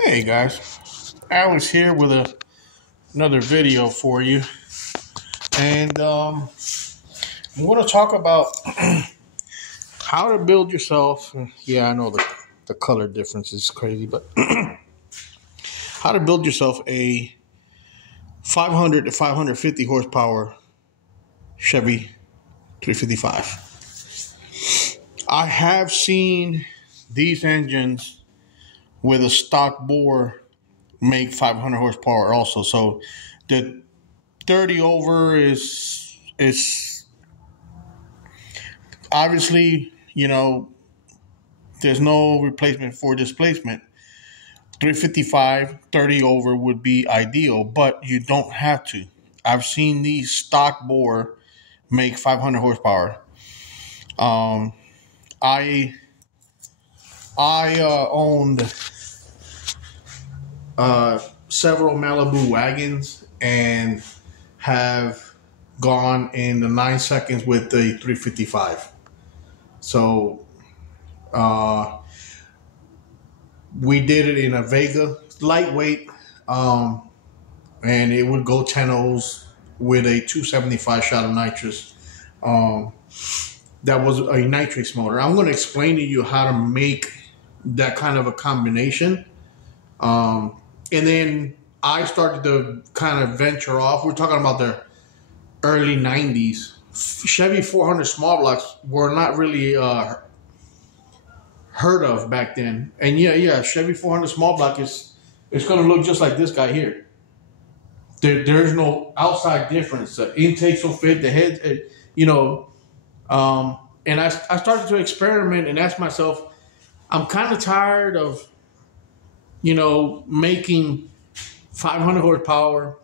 Hey guys, Alex here with another video for you, and I'm going to talk about how to build yourself. Yeah, I know the color difference is crazy, but how to build yourself a 500 to 550 horsepower Chevy 355. I have seen these engines with a stock bore make 500 horsepower also. So the 30 over is obviously, there's no replacement for displacement. 355 30 over would be ideal, but you don't have to. I've seen these stock bore make 500 horsepower. um I owned several Malibu wagons and have gone in the 9 seconds with the 355. So we did it in a Vega, lightweight, and it would go 10 O's with a 275 shot of nitrous. Um, that was a nitrous motor. I'm going to explain to you how to make that kind of a combination. And then I started to kind of venture off. We're talking about the early 90s. Chevy 400 small blocks were not really heard of back then. And yeah, Chevy 400 small block it's going to look just like this guy here. There's no outside difference. The intakes will fit, the head, and I started to experiment and ask myself, I'm kind of tired of, making 500 horsepower,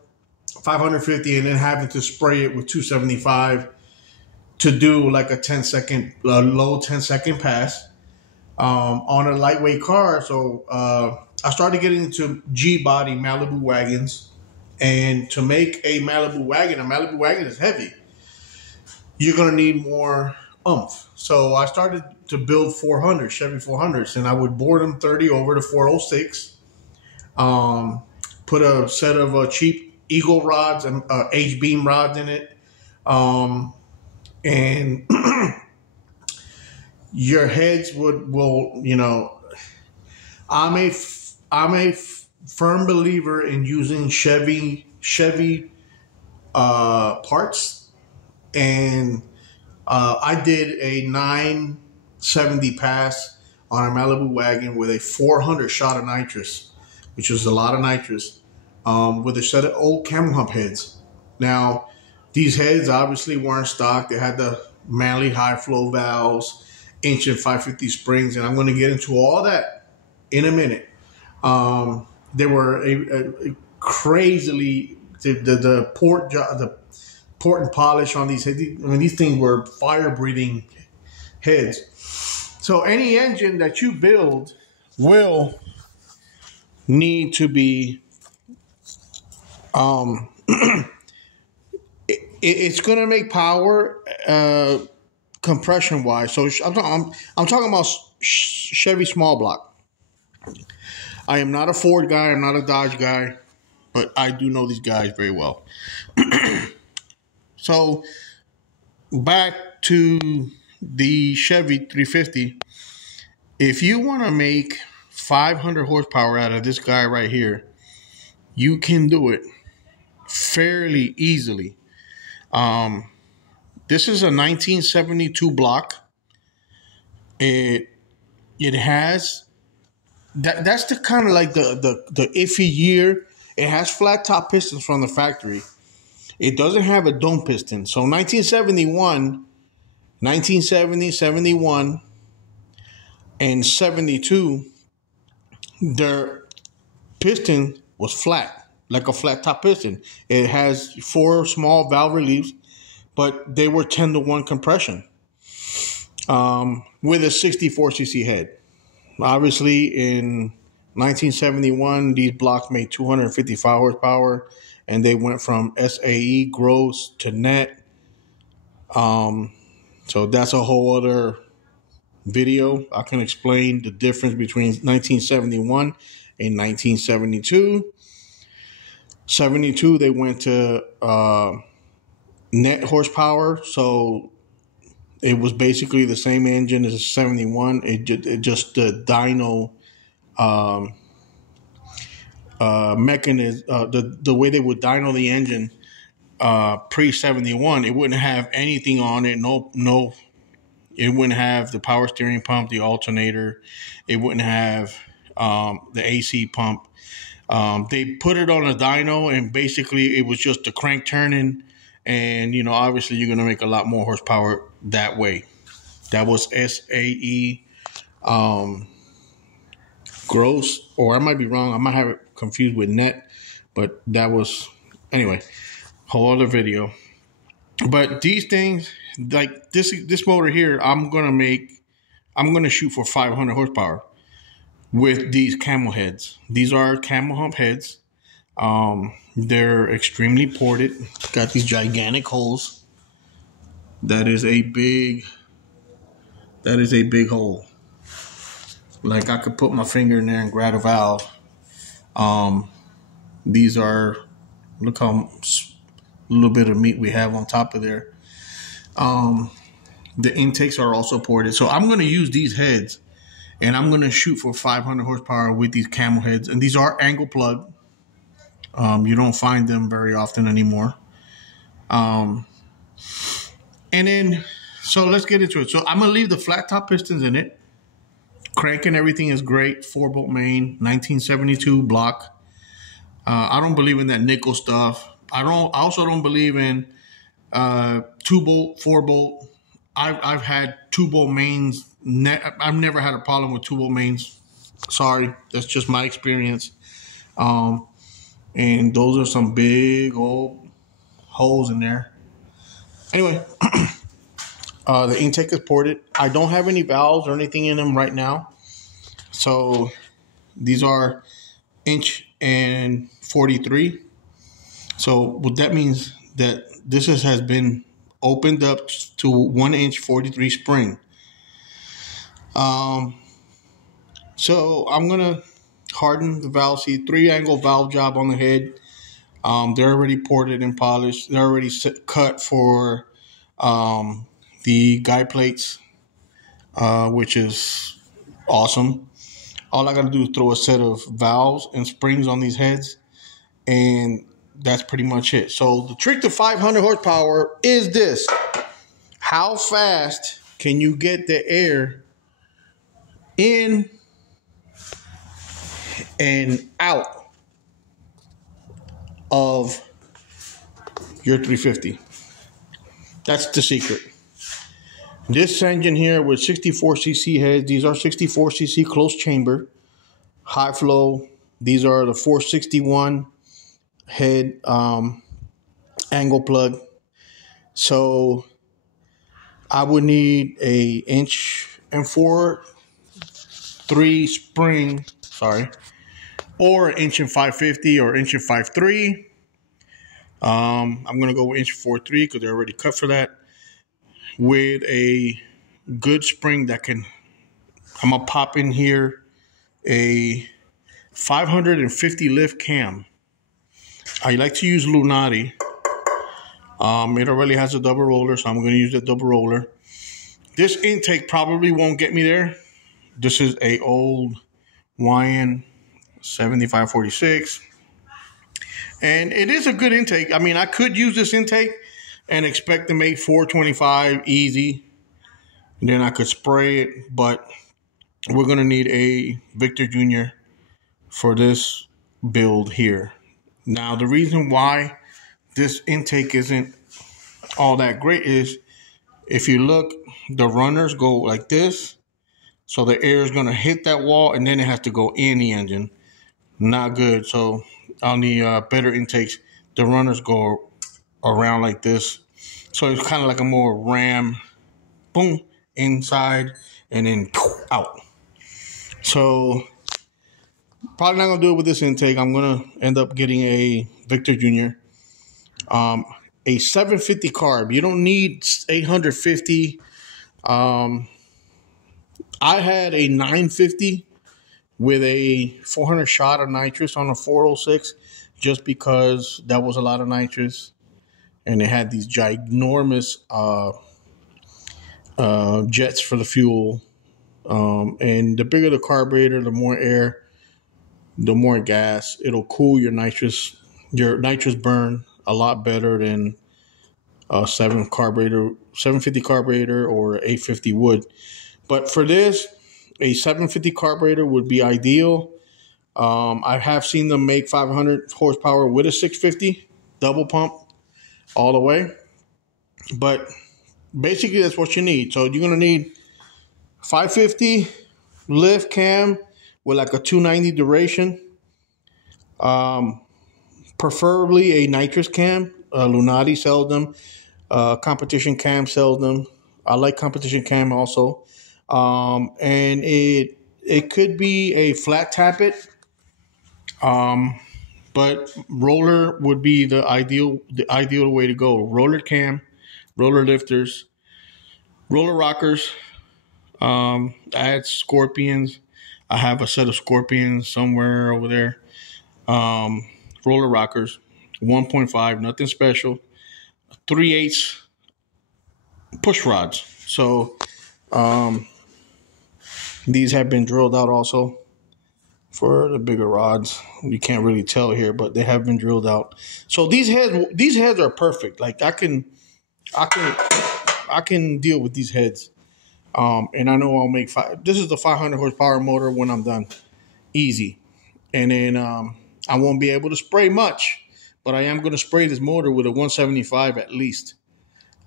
550, and then having to spray it with 275 to do like a 10-second, low 10-second pass on a lightweight car. So I started getting into G-body Malibu wagons. And to make a Malibu wagon is heavy. You're going to need more oomph. So I started to build 400 Chevy 400s, and I would board them 30 over to 406. Put a set of cheap Eagle rods and H-beam rods in it. And your heads I'm a firm believer in using Chevy parts, and I did a 970 pass on a Malibu wagon with a 400 shot of nitrous, which was a lot of nitrous, with a set of old camel hump heads. Now, these heads obviously weren't stock. They had the Manley high flow valves, inch and 550 springs, and I'm going to get into all that in a minute. They were a crazily the port and polish on these heads. I mean, these things were fire breathing heads. So any engine that you build will need to be it's going to make power compression wise. So I'm talking about Chevy small block. I am not a Ford guy. I'm not a Dodge guy, but I do know these guys very well. So back to the Chevy 350. If you want to make 500 horsepower out of this guy right here, you can do it fairly easily. This is a 1972 block. It has that's the kind of like the iffy year. It has flat top pistons from the factory. It doesn't have a dome piston. So 1970, 71, and 72, their piston was flat, like a flat top piston. It has 4 small valve reliefs, but they were 10-to-1 compression with a 64cc head. Obviously, in 1971, these blocks made 255 horsepower, and they went from SAE gross to net. So that's a whole other video, I can explain the difference between 1971 and 1972. 72, they went to net horsepower, so it was basically the same engine as a 71. It just the dyno mechanism, the way they would dyno the engine pre 71, it wouldn't have anything on it. No, it wouldn't have the power steering pump, the alternator. It wouldn't have the AC pump. They put it on a dyno, and basically it was just the crank turning. And, obviously you're going to make a lot more horsepower that way. That was SAE gross, or I might be wrong. I might have it confused with net, but that was, anyway, whole other video. But these things, like this motor here, I'm going to shoot for 500 horsepower with these camel heads. These are camel hump heads. They're extremely ported. Got these gigantic holes. That is a big hole. Like, I could put my finger in there and grab a valve. These are, look how little bit of meat we have on top of there. The intakes are also ported. So I'm going to use these heads, and I'm going to shoot for 500 horsepower with these camel heads. And these are angle plug. You don't find them very often anymore. And then, so let's get into it. So I'm going to leave the flat top pistons in it. Crank and everything is great. 4-bolt main, 1972 block. I don't believe in that nickel stuff. I also don't believe in 2-bolt, 4-bolt. I've had 2-bolt mains. I've never had a problem with 2-bolt mains. Sorry, that's just my experience. And those are some big old holes in there. Anyway, the intake is ported. I don't have any valves or anything in them right now. So these are 1.43 inch. So what that means, that this has been opened up to 1.43 inch spring. So I'm gonna harden the valve. See, 3-angle valve job on the head. They're already ported and polished. They're already cut for the guide plates, which is awesome. All I gotta do is throw a set of valves and springs on these heads, and that's pretty much it. So the trick to 500 horsepower is this: how fast can you get the air in and out of your 350? That's the secret. This engine here with 64cc heads, these are 64cc closed chamber, high flow. These are the 461 head angle plug. So I would need a 1.43 spring, or an 1.550 or 1.53. I'm gonna go with 1.43 because they're already cut for that. With a good spring that can, I'm gonna pop in here a 550 lift cam. I like to use Lunati. It already has a double roller, so I'm going to use the double roller. This intake probably won't get me there. This is a old YN 7546, and it is a good intake. I mean, I could use this intake and expect to make 425 easy, and then I could spray it, but we're going to need a Victor Jr. for this build here. Now, the reason why this intake isn't all that great is, if you look, the runners go like this. So the air is going to hit that wall, and then it has to go in the engine. Not good. So on the better intakes, the runners go around like this. So it's kind of like a more ram, boom, inside, and then out. So probably not going to do it with this intake. I'm going to end up getting a Victor Jr. A 750 carb. You don't need 850. I had a 950 with a 400 shot of nitrous on a 406 just because that was a lot of nitrous. And it had these ginormous jets for the fuel. And the bigger the carburetor, the more air, the more gas. It'll cool your nitrous burn a lot better than a 750 carburetor or 850 would. But for this, a 750 carburetor would be ideal. I have seen them make 500 horsepower with a 650 double pump all the way. But basically, that's what you need. So you're going to need 550 lift cam with like a 290 duration. Preferably a nitrous cam. Lunati sells them. Competition Cam sells them. I like Competition Cam also. And it could be a flat tappet. But roller would be the ideal way to go. Roller cam, roller lifters, roller rockers. I had Scorpions. I have a set of Scorpions somewhere over there. Roller rockers, 1.5, nothing special. 3/8 push rods. So these have been drilled out also for the bigger rods. You can't really tell here, but they have been drilled out. So these heads are perfect. Like I can deal with these heads. And I know I'll make this is the 500 horsepower motor when I'm done. Easy. And then I won't be able to spray much, but I am going to spray this motor with a 175 at least.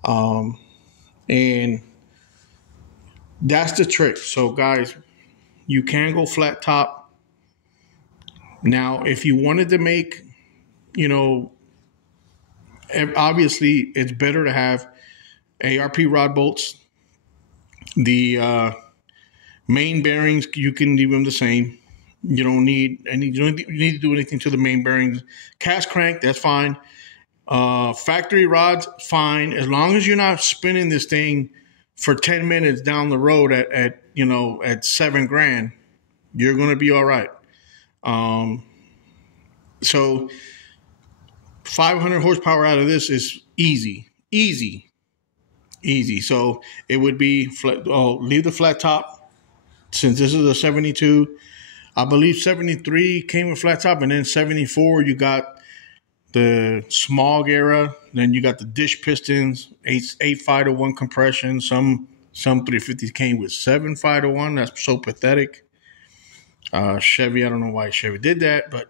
And that's the trick. So guys, you can go flat top. Now, if you wanted to make, obviously it's better to have ARP rod bolts. The main bearings, you can leave them the same. You don't need to do anything to the main bearings. Cast crank, that's fine. Factory rods, fine. As long as you're not spinning this thing for 10 minutes down the road at $7,000, you're going to be all right. So 500 horsepower out of this is easy. So it would be leave the flat top, since this is a 72. I believe 73 came with flat top, and then 74 you got the Smog era. Then you got the dish pistons, 8 5-to-1 compression. Some 350s came with 7 5-to-1. That's so pathetic. Chevy, I don't know why Chevy did that, but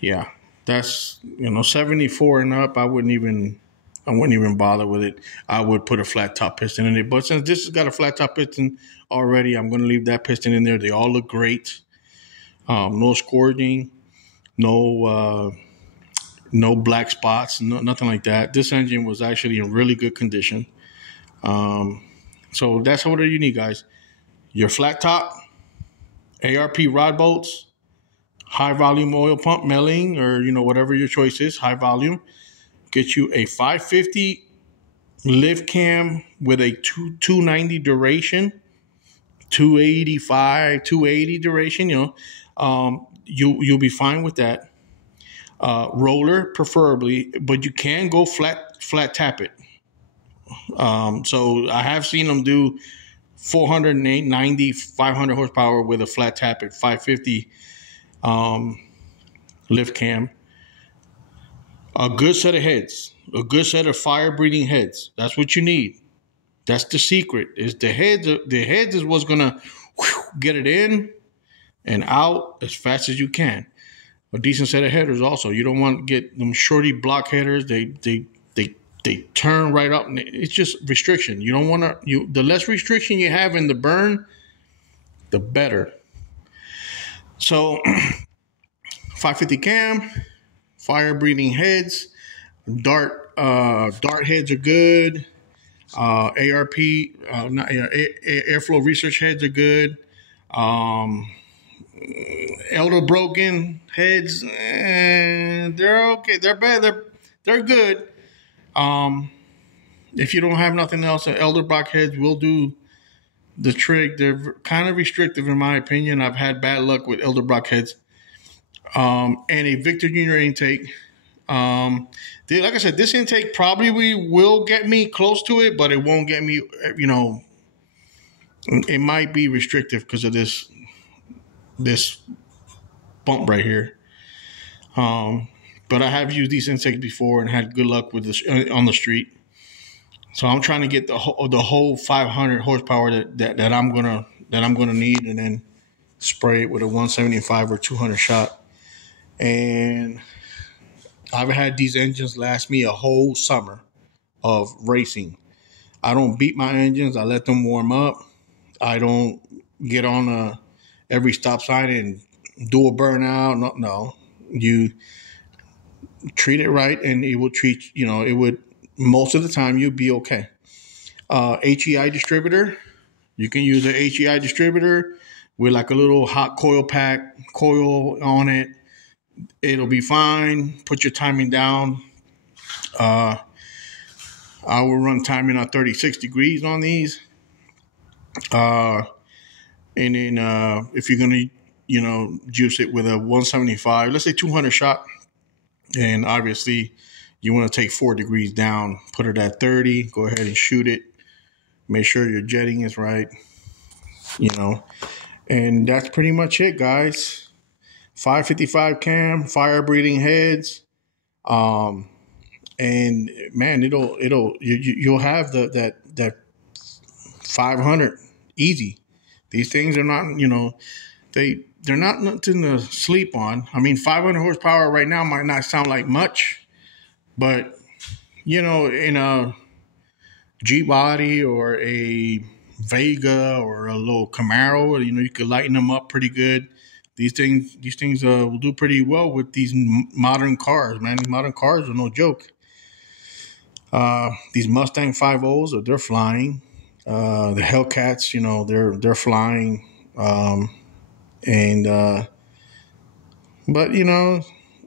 yeah, that's 74 and up. I wouldn't even bother with it. I would put a flat top piston in it. But since this has got a flat top piston already, I'm going to leave that piston in there. They all look great. No scourging, no black spots, nothing like that. This engine was actually in really good condition. So that's what you need, guys. Your flat top, ARP rod bolts, high volume oil pump milling, or whatever your choice is, high volume. Get you a 550 lift cam with a 290 duration, 285, 280 duration. You'll be fine with that. Roller preferably, but you can go flat tap it. So I have seen them do 490, 500 horsepower with a flat tap at 550 lift cam. A good set of heads, a good set of fire-breathing heads. That's what you need. That's the secret. Is the heads. The heads is what's gonna get it in and out as fast as you can. A decent set of headers also. You don't want to get them shorty block headers. They turn right up. And it's just restriction. You don't want to. The less restriction you have in the burn, the better. So 550 cam. Fire-breathing heads, dart heads are good. ARP, airflow research heads are good. Elder broken heads, they're okay. They're bad. They're good. If you don't have nothing else, the Elder Brock heads will do the trick. They're kind of restrictive, in my opinion. I've had bad luck with Elder Brock heads. And a Victor Jr. intake. Like I said, this intake probably will get me close to it, but it won't get me, it might be restrictive because of this bump right here. But I have used these intakes before and had good luck with this on the street. So I'm trying to get the whole 500 horsepower that I'm gonna need, and then spray it with a 175 or 200 shot. And I've had these engines last me a whole summer of racing. I don't beat my engines. I let them warm up. I don't get on every stop sign and do a burnout. No. You treat it right, and it will treat, it would, most of the time, you'll be okay. HEI distributor. You can use an HEI distributor with like a little hot coil on it. It'll be fine. Put your timing down. I will run timing on 36 degrees on these. And then if you're going to, juice it with a 175, let's say 200 shot. And obviously you want to take 4 degrees down, put it at 30, go ahead and shoot it. Make sure your jetting is right, And that's pretty much it, guys. 555 cam, fire breathing heads, and man, you'll have that 500 easy. These things are not, they're not nothing to sleep on. I mean, 500 horsepower right now might not sound like much, but in a G body or a Vega or a little Camaro, you could lighten them up pretty good. These things will do pretty well with these modern cars, man. These modern cars are no joke. These Mustang 5.0s, they're flying. The Hellcats, they're flying. But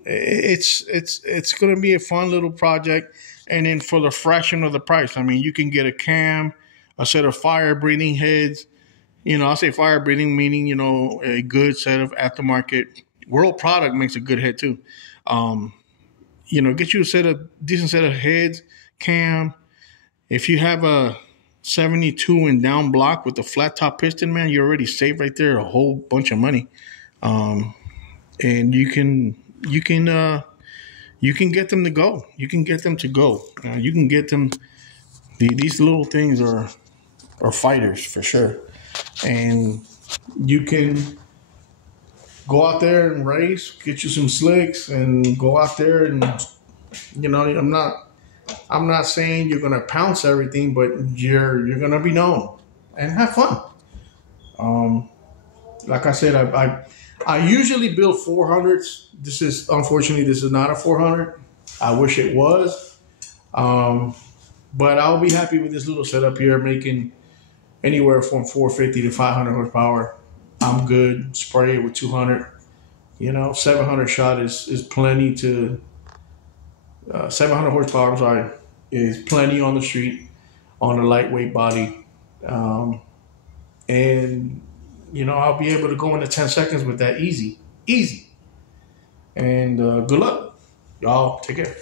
it's gonna be a fun little project. And then for the fraction of the price, I mean, you can get a cam, a set of fire breathing heads. I say fire breathing, meaning, a good set of aftermarket. World Product makes a good head too. Get you a decent set of heads, cam. If you have a 72 and down block with the flat top piston, man, you already saved right there a whole bunch of money. And you can get them to go. You can get them to go. You can get them. These little things are fighters for sure. And you can go out there and race, get you some slicks, and go out there and I'm not saying you're gonna pounce everything, but you're gonna be known and have fun. Like I said, I usually build 400s. This is not a 400. I wish it was, but I'll be happy with this little setup here, making anywhere from 450 to 500 horsepower. I'm good. Spray it with 200. 700 shot is plenty to 700 horsepower. I'm sorry, is plenty on the street on a lightweight body, and I'll be able to go into 10 seconds with that easy. And good luck, y'all. Take care.